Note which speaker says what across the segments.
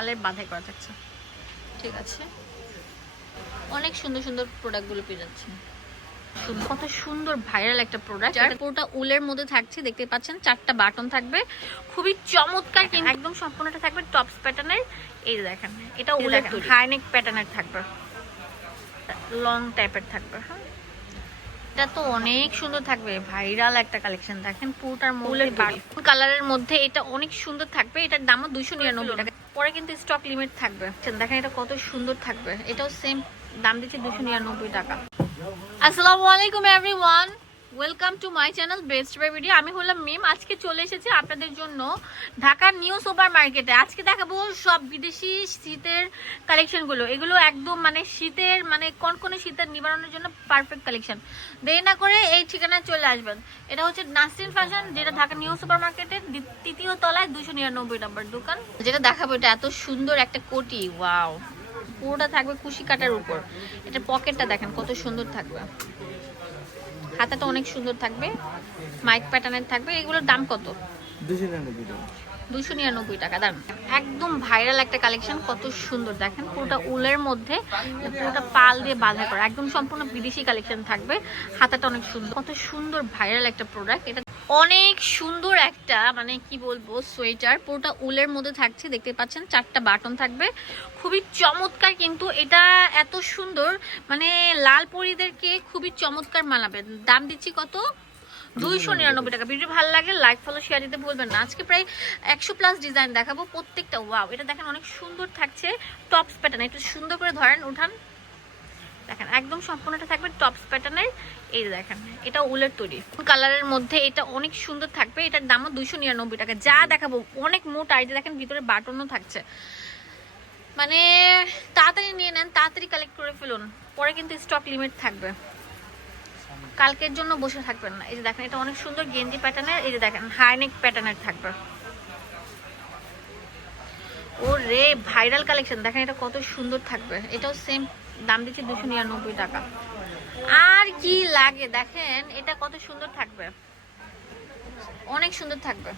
Speaker 1: পালের বাধাই করা থাকছে। ঠিক আছে। অনেক সুন্দর সুন্দর প্রোডাক্টগুলো পেয়ে যাচ্ছে কত সুন্দর ভাইরাল একটা প্রোডাক্ট পুরোটা উলের মধ্যে থাকছে দেখতে পাচ্ছেন চারটা বাটন থাকবে। খুবই চমৎকার একদম সম্পূর্ণটা থাকবে টপস প্যাটার্নের এই দেখেন এটা উলের হাইনেক প্যাটার্নের থাকবে। লং টাইপের থাকবে হ্যাঁ। এটা তো অনেক সুন্দর থাকবে। ভাইরাল একটা কালেকশন দেখেন পুরোটার মূলের কালারের মধ্যে এটা অনেক সুন্দর থাকবে। এটার দামও দুইশো নিরানব্বই টাকা। পরে কিন্তু স্টক লিমিট থাকবে। দেখেন এটা কত সুন্দর থাকবে। এটাও সেম দাম দিচ্ছে দুশো নিরানব্বই টাকা। আসসালামু আলাইকুম everyone welcome to my channel best by video আমি হলাম মিম। আজকে চলে এসেছি আপনাদের জন্য ঢাকার নিউ সুপার মার্কেটে আজকে দেখাবো সব বিদেশি শীতের কালেকশনগুলো। এগুলো একদম মানে শীতের মানে কনকনে শীতের নিবারণের জন্য পারফেক্ট কালেকশন দেরি না করে এই ঠিকানায় চলে আসবেন। এটা হচ্ছে নাসরিন ফ্যাশন যেটা ঢাকা নিউ সুপার মার্কেটের তৃতীয় তলায় দুশো নিরানব্বই নম্বর দোকান। যেটা দেখাবো, এটা এত সুন্দর একটা কোটি। ওয়াও পুরোটা থাকবে কুশি কাটার উপর। এটা পকেটটা দেখেন, কত সুন্দর থাকবে। হাতাটা অনেক সুন্দর থাকবে মাইক প্যাটার্নের থাকবে এগুলোর দাম কত?
Speaker 2: দুশো নিরানব্বই টাকা।
Speaker 1: দাম একদম ভাইরাল একটা কালেকশন কত সুন্দর। দেখেন, পুরোটা উলের মধ্যে, পুরোটা পাল দিয়ে বাঁধা করা। একদম সম্পূর্ণ বিদেশি কালেকশন থাকবে। হাতাটা অনেক সুন্দর। কত সুন্দর ভাইরাল একটা প্রোডাক্ট এটা অনেক সুন্দর একটা মানে কি বলব সোয়েটার পুরোটা উলের মধ্যে থাকছে, দেখতে পাচ্ছেন, চারটা বাটন থাকবে। খুবই চমৎকার কিন্তু এটা এত সুন্দর মানে লাল পরিদেরকে খুবই চমৎকার মানাবে। দাম দিচ্ছি কত? দুইশো নিরানব্বই টাকা। ভিডিও ভালো লাগে লাইক ফলো শেয়ার দিতে ভুলবেন না। আজকে প্রায় একশো প্লাস ডিজাইন দেখাবো। প্রত্যেকটা ওয়াও এটা দেখেন অনেক সুন্দর থাকছে। টপস প্যাটার্ন একটু সুন্দর করে ধরেন, উঠান। দেখেন, একদম সম্পূর্ণটা থাকবে টপস প্যাটার্নের এই দেখেন, এটা উলের তৈরি। কালারের মধ্যে এটা অনেক সুন্দর থাকবে। এটার দামও দুইশো নিরানব্বই টাকা। যা দেখাবো, অনেক মোটা, এই যে দেখেন, ভিতরে বাটনও থাকছে। মানে তাড়াতাড়ি নিয়ে নেন, তাড়াতাড়ি কালেক্ট করে ফেলুন। পরে কিন্তু স্টক লিমিট থাকবে। কালকের জন্য বসে থাকবেন না। এই যে দেখেন, এটা অনেক সুন্দর গেঞ্জি প্যাটার্নের এই যে দেখেন হাইনেক প্যাটার্নের থাকবে। ও রে ভাইরাল কালেকশন দেখেন, এটা কত সুন্দর থাকবে। এটাও সেম দাম দিচ্ছে দুশো নিরানব্বই টাকা। আর কি লাগে? দেখেন, এটা কত সুন্দর থাকবে। অনেক সুন্দর থাকবে।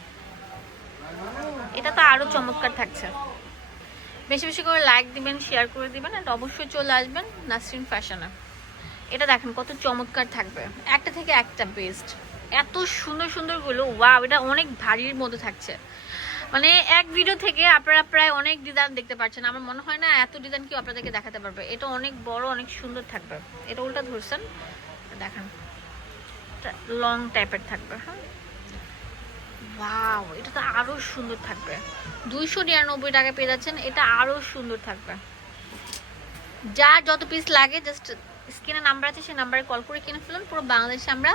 Speaker 1: এটা তো আরও চমৎকার থাকছে। বেশি বেশি করে লাইক দিবেন শেয়ার করে দিবেন আর অবশ্যই চলে আসবেন নাসরিন ফ্যাশনে এটা দেখেন, কত চমৎকার থাকবে। একটা থেকে একটা বেস্ট এত সুন্দর সুন্দরগুলো ওয়াও এটা অনেক ভারীর মধ্যে থাকছে। মানে এক ভিডিও থেকে আপনারা প্রায় অনেক ডিজাইন দেখতে পাচ্ছেন আমার মনে হয় না এত ডিজাইন কেউ আপনাদেরকে দেখাতে পারবে। এটা অনেক বড়, অনেক সুন্দর থাকবে। এটা উল্টা ধরছেন। দেখেন লং টাইপের থাকবে হ্যাঁ। এটা তো আরও সুন্দর থাকবে। দুইশো নিরানব্বই টাকা পেয়ে যাচ্ছেন। এটা আরও সুন্দর থাকবে। যার যত পিস লাগে জাস্ট স্ক্রিনে নাম্বার আছে, সেই নাম্বারে কল করে কিনে ফেলুন। পুরো বাংলাদেশে আমরা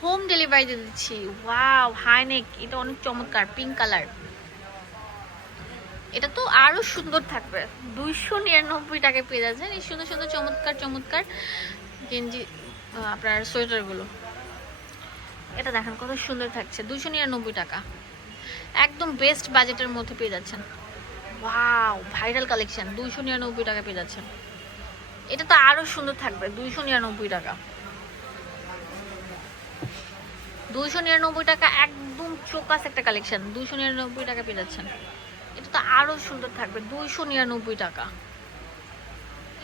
Speaker 1: হোম ডেলিভারি দিয়ে দিচ্ছি। ওয়াও হাইনেক এটা অনেক চমৎকার পিঙ্ক কালার এটা তো আরও সুন্দর থাকবে। দুইশো নিরানব্বই টাকায় পেয়ে যাচ্ছেন। এই সুন্দর সুন্দর চমৎকার চমৎকার গেঞ্জি আপনার সোয়েটারগুলো। এটা দেখেন কত সুন্দর থাকছে, দুইশো নিরানব্বই টাকা। একদম বেস্ট বাজেটের মধ্যে পেয়ে যাচ্ছেন। ভাইরাল কালেকশন দুইশো নিরানব্বই টাকা পেয়ে যাচ্ছেন। এটা তো আরও সুন্দর থাকবে, দুইশো নিরানব্বই টাকা। দুইশো নিরানব্বই টাকা একদম চোকাস একটা কালেকশন দুইশো নিরানব্বই টাকা পেয়ে যাচ্ছেন। এটা তো আরও সুন্দর থাকবে, দুইশো নিরানব্বই টাকা।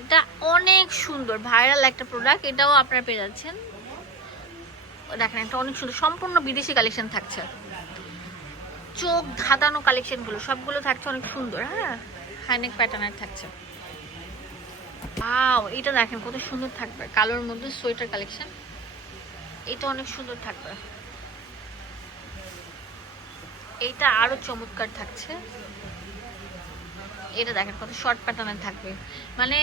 Speaker 1: এটা অনেক সুন্দর ভাইরাল একটা প্রোডাক্ট এটাও আপনারা পেয়ে যাচ্ছেন। দেখেন, এটা অনেক সুন্দর, সম্পূর্ণ বিদেশি কালেকশন থাকছে। চোখ ধাঁধানো কালেকশনগুলো, সবগুলো থাকছে অনেক সুন্দর হ্যাঁ? হাইনেক প্যাটার্নের থাকছে। ওয়াও এটা দেখেন কত সুন্দর থাকবে। কালোর মধ্যে সোয়েটার কালেকশন। এটা অনেক সুন্দর থাকবে। এটা আরও চমৎকার থাকছে। এটা দেখেন কত শর্ট প্যাটার্নের থাকবে। মানে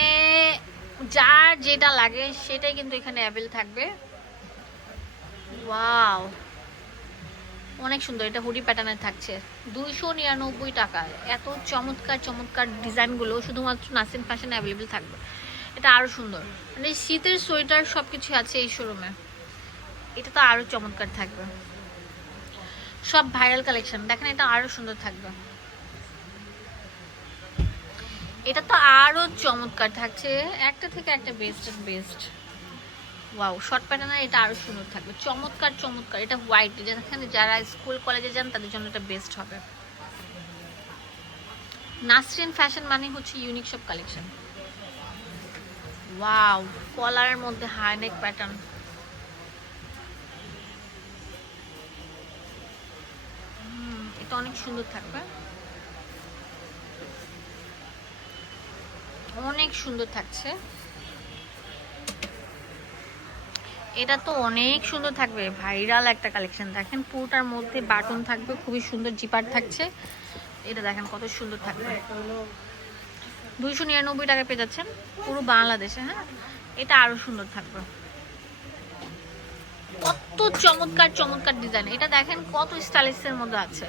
Speaker 1: যার যেটা লাগে সেটাই কিন্তু এখানে অ্যাভেল থাকবে। ওয়াও অনেক সুন্দর। এটা হুডি প্যাটার্নের থাকছে। দুইশো নিরানব্বই টাকা এত চমৎকার চমৎকার ডিজাইনগুলো শুধুমাত্র নাসিম ফ্যাশনে অ্যাভেলেবেল থাকবে। এটা আরও সুন্দর। মানে শীতের সোয়েটার সব কিছু আছে এই শোরুমে এটা তো আরও চমৎকার থাকবে। সব ভাইরাল কালেকশন দেখেন এটা আরও সুন্দর থাকবে। এটা তো আরও চমৎকার থাকছে। একটা থেকে একটা বেস্ট বেস্ট ওয়াও শর্ট প্যাটার্নের এটা আরও সুন্দর থাকবে। চমৎকার চমৎকার। এটা হোয়াইট দেখেন, যারা স্কুল কলেজে যান, তাদের জন্য এটা বেস্ট হবে। নাসরিন ফ্যাশন মানে হচ্ছে ইউনিক সব কালেকশন ওয়াও কলারের মধ্যে হাইনেক প্যাটার্ন এটা অনেক সুন্দর থাকবে। অনেক সুন্দর থাকছে। এটা তো অনেক সুন্দর থাকবে, ভাইরাল একটা কালেকশন দেখেন, পুরোটার মধ্যে বাটন থাকবে, খুবই সুন্দর জিপার থাকছে। এটা দেখেন কত সুন্দর থাকবে। দুইশো নিরানব্বই টাকা পেয়ে যাচ্ছেন। পুরো বাংলাদেশে হ্যাঁ? এটা আরও সুন্দর থাকবে। কত চমৎকার চমৎকার ডিজাইন এটা দেখেন কত স্টাইলিশের মধ্যে আছে।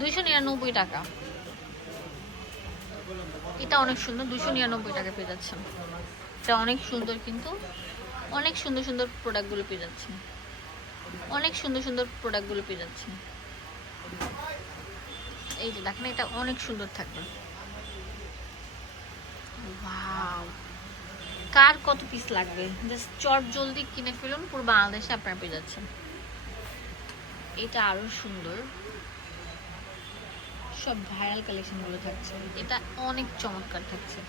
Speaker 1: দুইশো নিরানব্বই টাকা। এটা অনেক সুন্দর, দুইশো নিরানব্বই টাকা পেয়ে যাচ্ছেন। এটা অনেক সুন্দর কিন্তু, অনেক সুন্দর সুন্দর প্রোডাক্টগুলো পেয়ে যাচ্ছেন। অনেক সুন্দর সুন্দর প্রোডাক্টগুলো পেয়ে যাচ্ছেন। এই যে দেখেন, এটা অনেক সুন্দর থাকবে! কার কত পিস লাগবে? জাস্ট চট জলদি কিনে ফেলুন, পুরো বাংলাদেশে আপনারা পেয়ে যাচ্ছেন। এটা আরও সুন্দর। সব ভাইরাল কালেকশনগুলো থাকছে। এটা অনেক চমৎকার থাকছে।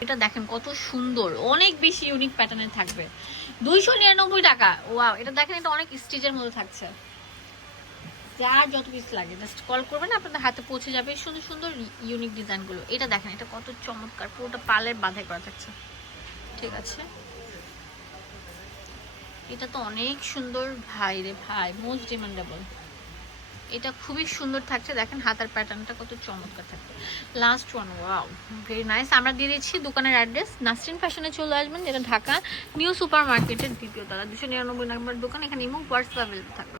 Speaker 1: এটা দেখেন কত সুন্দর। অনেক বেশি ইউনিক প্যাটার্নের থাকবে। দুইশো নিরানব্বই টাকা। ওয়াও এটা দেখেন এটা অনেক স্টিচের মধ্যে থাকছে। যার যত পিস লাগে জাস্ট কল করবেন, আপনাদের হাতে পৌঁছে যাবে সুন্দর সুন্দর ইউনিক ডিজাইনগুলো এটা দেখেন, এটা কত চমৎকার, পুরোটা পালের বাঁধাই করা থাকছে। ঠিক আছে? এটা তো অনেক সুন্দর, ভাই রে ভাই মোস্ট ডিমান্ডেবল এটা খুবই সুন্দর থাকছে, দেখেন হাতার প্যাটার্নটা কত চমৎকার থাকছে। Last one wow very nice আমরা দিয়ে দিচ্ছি দোকানের অ্যাড্রেস নাসরিন ফ্যাশনে চলে আসবেন, যেটা ঢাকা নিউ সুপার মার্কেটের দ্বিতীয় তলা, দুশো নিরানব্বই নম্বর দোকান, এখানে ইমো হোয়াটসঅ্যাপ থাকবে।